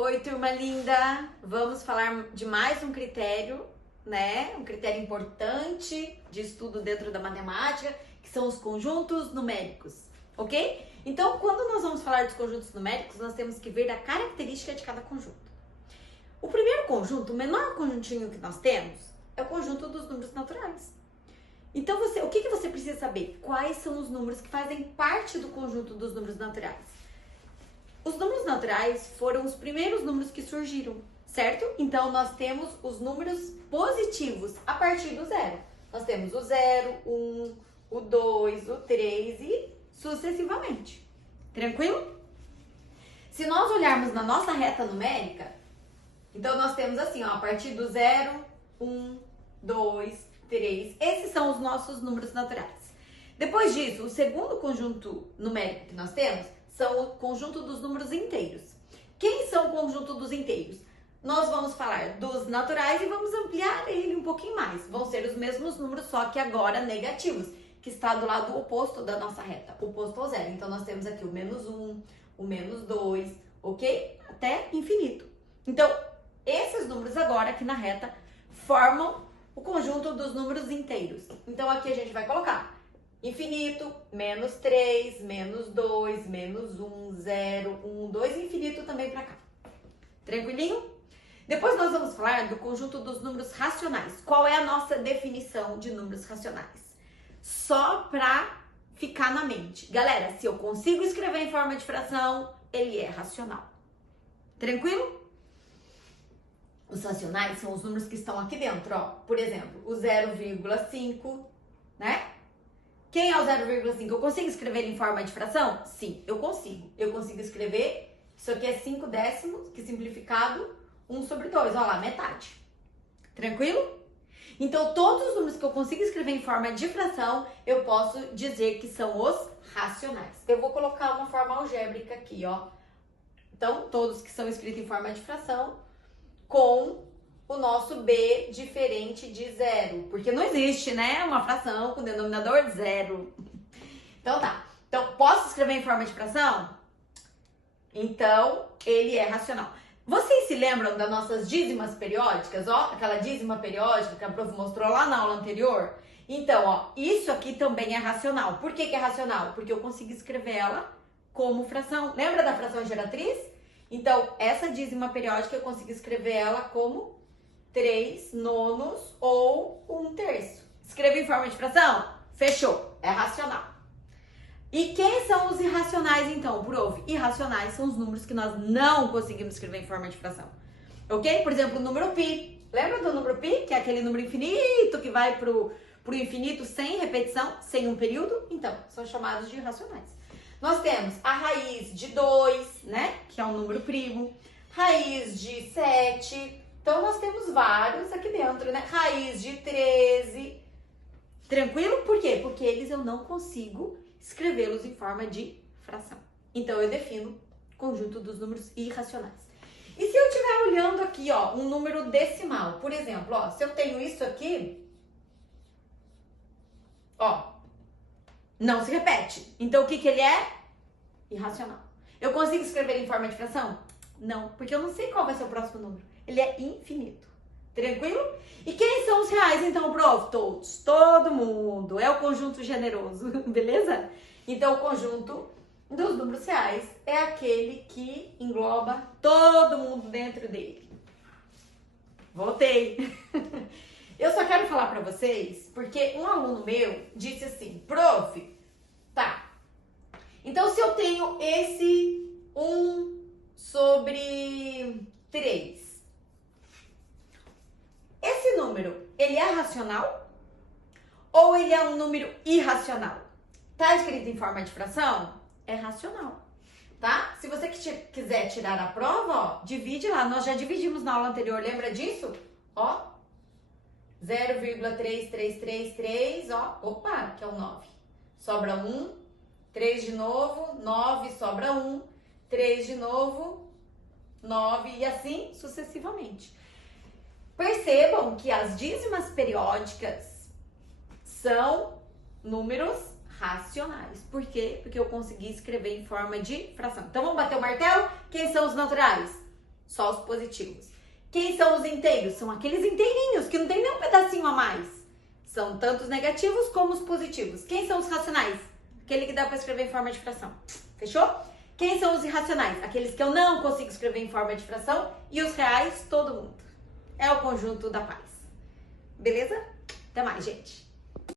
Oi, turma linda! Vamos falar de mais um critério, né? Um critério importante de estudo dentro da matemática, que são os conjuntos numéricos, ok? Então, quando nós vamos falar dos conjuntos numéricos, nós temos que ver a característica de cada conjunto. O primeiro conjunto, o menor conjuntinho que nós temos, é o conjunto dos números naturais. Então, o que você precisa saber? Quais são os números que fazem parte do conjunto dos números naturais? Os números naturais foram os primeiros números que surgiram, certo? Então, nós temos os números positivos a partir do zero. Nós temos o 0, 1, o 2, o 3 e sucessivamente. Tranquilo? Se nós olharmos na nossa reta numérica, então nós temos assim, ó, a partir do 0, 1, 2, 3. Esses são os nossos números naturais. Depois disso, o segundo conjunto numérico que nós temos são o conjunto dos números inteiros. Quem são o conjunto dos inteiros? Nós vamos falar dos naturais e vamos ampliar ele um pouquinho mais. Vão ser os mesmos números, só que agora negativos, que está do lado oposto da nossa reta, oposto ao zero. Então, nós temos aqui o menos 1, o menos 2, ok? Até infinito. Então, esses números agora aqui na reta formam o conjunto dos números inteiros. Então, aqui a gente vai colocar infinito, menos 3, menos 2, menos 1, 0, 1, 2, infinito também para cá. Tranquilinho? Depois nós vamos falar do conjunto dos números racionais. Qual é a nossa definição de números racionais? Só para ficar na mente. Galera, se eu consigo escrever em forma de fração, ele é racional. Tranquilo? Os racionais são os números que estão aqui dentro, ó. Por exemplo, o 0,5, né? Quem é o 0,5? Eu consigo escrever em forma de fração? Sim, eu consigo. Eu consigo escrever, isso aqui é 5 décimos, que simplificado, 1 sobre 2, ó lá, metade. Tranquilo? Então, todos os números que eu consigo escrever em forma de fração, eu posso dizer que são os racionais. Eu vou colocar uma forma algébrica aqui, ó. Então, todos que são escritos em forma de fração, com o nosso B diferente de zero. Porque não existe, né, uma fração com denominador zero. Então tá. Então, posso escrever em forma de fração? Então, ele é racional. Vocês se lembram das nossas dízimas periódicas? Ó, aquela dízima periódica que a prof mostrou lá na aula anterior? Então, ó, isso aqui também é racional. Por que é racional? Porque eu consigo escrever ela como fração. Lembra da fração geratriz? Então, essa dízima periódica eu consigo escrever ela como 3 nonos ou 1/3. Escrevi em forma de fração? Fechou, é racional. E quem são os irracionais então, prof? Irracionais são os números que nós não conseguimos escrever em forma de fração. Ok? Por exemplo, o número π. Lembra do número π? Que é aquele número infinito que vai pro infinito sem repetição, sem um período? Então, são chamados de irracionais. Nós temos a raiz de 2, né? Que é um número primo. Raiz de 7. Então, nós temos vários aqui dentro, né? Raiz de 13. Tranquilo? Por quê? Porque eles eu não consigo escrevê-los em forma de fração. Então, eu defino conjunto dos números irracionais. E se eu estiver olhando aqui, ó, um número decimal, por exemplo, ó, se eu tenho isso aqui, ó, não se repete. Então, o que ele é? Irracional. Eu consigo escrever em forma de fração? Não, porque eu não sei qual vai ser o próximo número. Ele é infinito. Tranquilo? E quem são os reais, então, prof? Todos. Todo mundo. É o conjunto generoso, beleza? Então, o conjunto dos números reais é aquele que engloba todo mundo dentro dele. Voltei. Eu só quero falar pra vocês, porque um aluno meu disse assim, prof, tá, então se eu tenho esse 1 sobre 3, esse número, ele é racional ou ele é um número irracional? Tá escrito em forma de fração? É racional, tá? Se você quiser tirar a prova, ó, divide lá. Nós já dividimos na aula anterior, lembra disso? Ó, 0,3333, ó, opa, que é o 9. Sobra 1, 3 de novo, 9, sobra 1, 3 de novo, 9 e assim sucessivamente. Percebam que as dízimas periódicas são números racionais. Por quê? Porque eu consegui escrever em forma de fração. Então, vamos bater o martelo? Quem são os naturais? Só os positivos. Quem são os inteiros? São aqueles inteirinhos que não tem nem um pedacinho a mais. São tanto os negativos como os positivos. Quem são os racionais? Aquele que dá para escrever em forma de fração. Fechou? Quem são os irracionais? Aqueles que eu não consigo escrever em forma de fração. E os reais, todo mundo. É o conjunto da paz. Beleza? Até mais, gente.